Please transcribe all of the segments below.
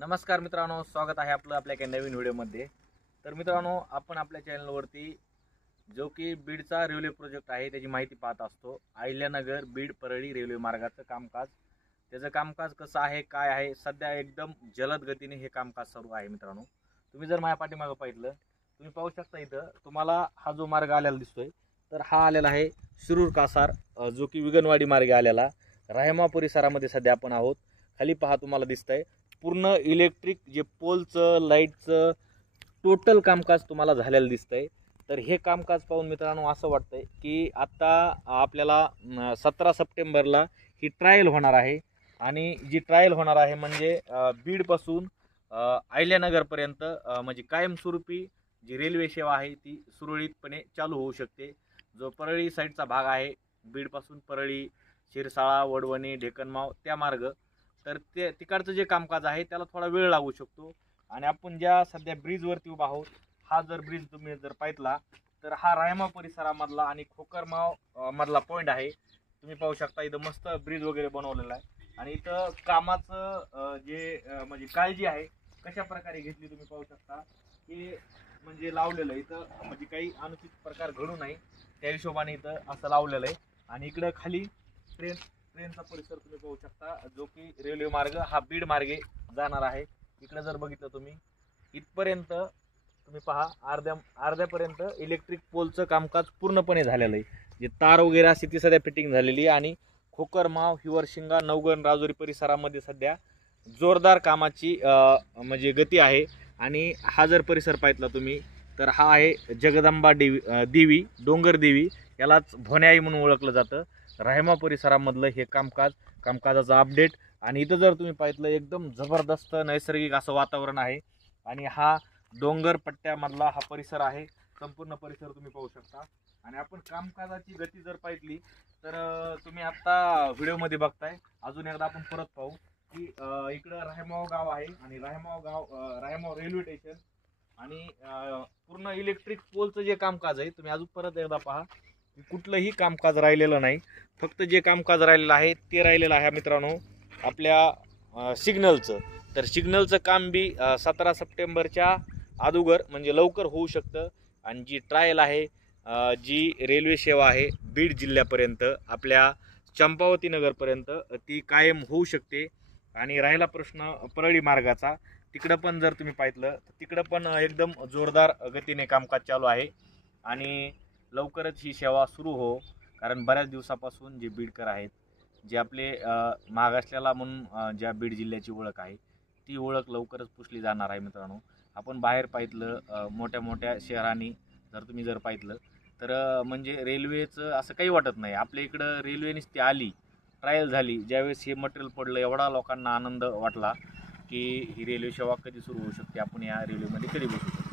नमस्कार मित्रांनो, स्वागत आहे आपलं आपल्या एका नवीन व्हिडिओमध्ये। तर मित्रांनो, आपण आपल्या चॅनलवरती जो की बीडचा रेल्वे प्रोजेक्ट आहे त्याची माहिती पाहत असतो। अहिल्यानगर बीड परळी रेल्वे मार्गाचं कामकाज, त्याचं कामकाज कसं आहे, काय आहे, सध्या एकदम जलद गतीने हे कामकाज सुरू आहे। मित्रांनो, तुम्ही जर माझ्या पाठीमागे पाहिलं, तुम्ही पाहू शकता इथं तुम्हाला हा जो मार्ग आलेला दिसतोय, तर हा आलेला आहे शिरूर कासार, जो की विगनवाडी मार्गे आलेला राहेमा परिसरामध्ये सध्या आपण आहोत। खाली पहा, तुम्हाला दिसतंय पूर्ण इलेक्ट्रिक जे पोलचं लाईटचं टोटल कामकाज तुम्हाला झालेलं दिसतंय। तर हे कामकाज पाहून मित्रांनो असं वाटतंय की आता आपल्याला 17 सप्टेंबरला ही ट्रायल होणार आहे। आणि जी ट्रायल होणार आहे म्हणजे बीडपासून अहिल्यानगरपर्यंत म्हणजे कायमस्वरूपी जी रेल्वे सेवा आहे ती सुरळीतपणे चालू होऊ शकते। जो परळी साईडचा भाग आहे, बीडपासून परळी, शिरसाळा, वडवणी, ढेकनमाव त्या मार्ग, तर ते तिकडचं जे कामकाज आहे त्याला थोडा वेळ लागू शकतो। आणि आपण ज्या सध्या ब्रिजवरती उभा आहोत, हा जर ब्रिज तुम्ही जर पाहितला तर हा रायमा परिसरामधला आणि खोकरमाव मधला पॉईंट आहे। तुम्ही पाहू शकता इथं मस्त ब्रिज वगैरे बनवलेला आहे। आणि इथं कामाचं जे म्हणजे काळजी आहे कशा प्रकारे घेतली तुम्ही पाहू शकता की म्हणजे लावलेलं इथं म्हणजे काही अनुचित प्रकार घडू नये त्या हिशोबाने इथं असं लावलेलं आहे। आणि इकडं खाली ट्रेनचा परिसर तुम्ही पाहू शकता, जो की रेल्वे मार्ग हा बीड मार्गे जाणार आहे। इकडे जर बघितलं तुम्ही इथपर्यंत तुम्ही पहा, अर्ध्यापर्यंत इलेक्ट्रिक पोलचं कामकाज पूर्णपणे झालेलं आहे। जे तार वगैरे असते ती सध्या फिटिंग झालेली आहे। आणि खोकरमाव, हिवरशिंगा, नवगण, राजुरी परिसरामध्ये सध्या जोरदार कामाची म्हणजे गती आहे। आणि हा जर परिसर पाहितला तुम्ही तर हा आहे जगदंबा देवी डोंगर देवी, यालाच भोन्याई म्हणून ओळखलं जातं। राहेमा परिसरामधलं हे कामकाजाचं अपडेट। आणि इथं जर तुम्ही पाहितलं एकदम जबरदस्त नैसर्गिक असं वातावरण आहे। आणि हा डोंगर पट्ट्यामधला हा परिसर आहे, संपूर्ण परिसर तुम्ही पाहू शकता। आणि आपण कामकाजाची गती जर पाहितली तर तुम्ही आता व्हिडिओमध्ये बघताय। अजून एकदा आपण परत पाहू की इकडं राहेमाव गाव आहे आणि राहेमाव रेल्वे स्टेशन आणि पूर्ण इलेक्ट्रिक पोलचं जे कामकाज आहे, तुम्ही अजून परत एकदा पहा, कुठलंही कामकाज राहिलेलं नाही। फक्त जे कामकाज राहिलेलं आहे ते राहिलेलं आहे मित्रांनो आपल्या सिग्नलचं। तर सिग्नलचं काम बी 17 सप्टेंबरच्या अगोदर म्हणजे लवकर होऊ शकतं। आणि जी ट्रायल आहे, जी रेल्वे सेवा आहे बीड जिल्ह्यापर्यंत आपल्या चंपावती नगरपर्यंत ती कायम होऊ शकते। आणि राहिला प्रश्न परळी मार्गाचा, तिकडं पण जर तुम्ही पाहितलं तर तिकडं पण एकदम जोरदार गतीने कामकाज चालू आहे। आणि लवकरच ही सेवा सुरू हो, कारण बऱ्याच दिवसापासून जे बीडकर आहेत, जे आपले मागासलेला म्हणून ज्या बीड जिल्ह्याची ओळख आहे ती ओळख लवकरच पुसली जाणार आहे। मित्रांनो, आपण बाहेर पाहितलं मोठ्या मोठ्या शहरांनी जर पाहितलं तर म्हणजे रेल्वेचं असं काही वाटत नाही। आपल्या इकडं रेल्वे नुसती आली, ट्रायल झाली, ज्यावेळेस हे मटेरियल पडलं एवढा लोकांना आनंद वाटला की ही रेल्वे सेवा कधी सुरू होऊ शकते, आपण या रेल्वेमध्ये कधी बसू शकतो।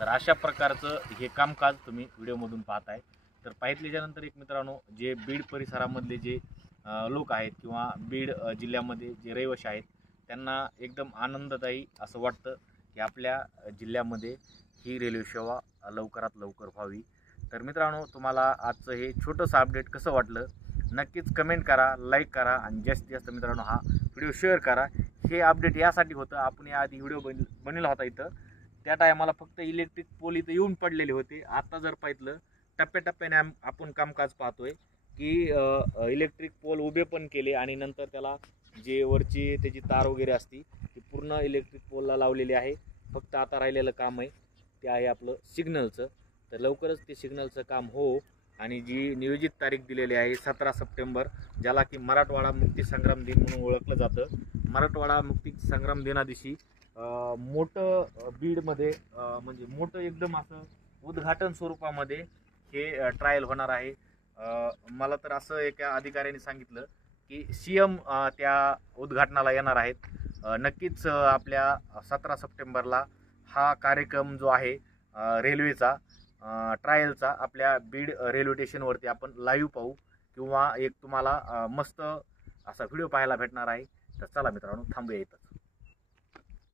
तर अशा प्रकारचं हे कामकाज तुम्ही व्हिडिओमधून पाहताय। तर पाहितल्याच्यानंतर एक मित्रांनो, जे बीड परिसरामधले जे लोक आहेत किंवा बीड जिल्ह्यामध्ये जे रहिवासी आहेत त्यांना एकदम आनंददायी असं वाटतं की आपल्या जिल्ह्यामध्ये ही रेल्वे सेवा लवकरात लवकर व्हावी। तर मित्रांनो, तुम्हाला आजचं हे छोटंसं अपडेट कसं वाटलं नक्कीच कमेंट करा, लाईक करा आणि जास्तीत जास्त मित्रांनो हा व्हिडिओ शेअर करा। हे अपडेट यासाठी होतं, आपण याआधी व्हिडिओ बनवला होता इथं, त्या टायमाला फक्त इलेक्ट्रिक पोल इथं येऊन पडलेले होते। आता जर पाहितलं टप्प्याटप्प्याने आपण कामकाज पाहतोय की इलेक्ट्रिक पोल उभे पण केले आणि नंतर त्याला जे वरची त्याची तार वगैरे असती ती पूर्ण इलेक्ट्रिक पोलला लावलेली आहे। फक्त आता राहिलेलं काम आहे ते आहे आपलं सिग्नलचं। तर लवकरच ते सिग्नलचं काम हो, आणि जी नियोजित तारीख दिलेली आहे 17 सप्टेंबर, ज्याला की मराठवाडा मुक्ती संग्राम दिन म्हणून ओळखलं जातं। मराठवाडा मुक्ती संग्राम दिनादिवशी मोठं बीडमध्ये म्हणजे मोठं एकदम असं उद्घाटन स्वरूपामध्ये हे ट्रायल होणार आहे। मला तर असं एका अधिकाऱ्याने सांगितलं की CM त्या उद्घाटनाला येणार आहेत। नक्कीच आपल्या 17 सप्टेंबरला हा कार्यक्रम जो आहे रेल्वेचा ट्रायलचा आपल्या बीड रेल्वे स्टेशनवरती आपण लाईव्ह पाहू किंवा एक तुम्हाला मस्त असा व्हिडिओ पाहायला भेटणार आहे। तर चला मित्रांनो, थांबूया इथं।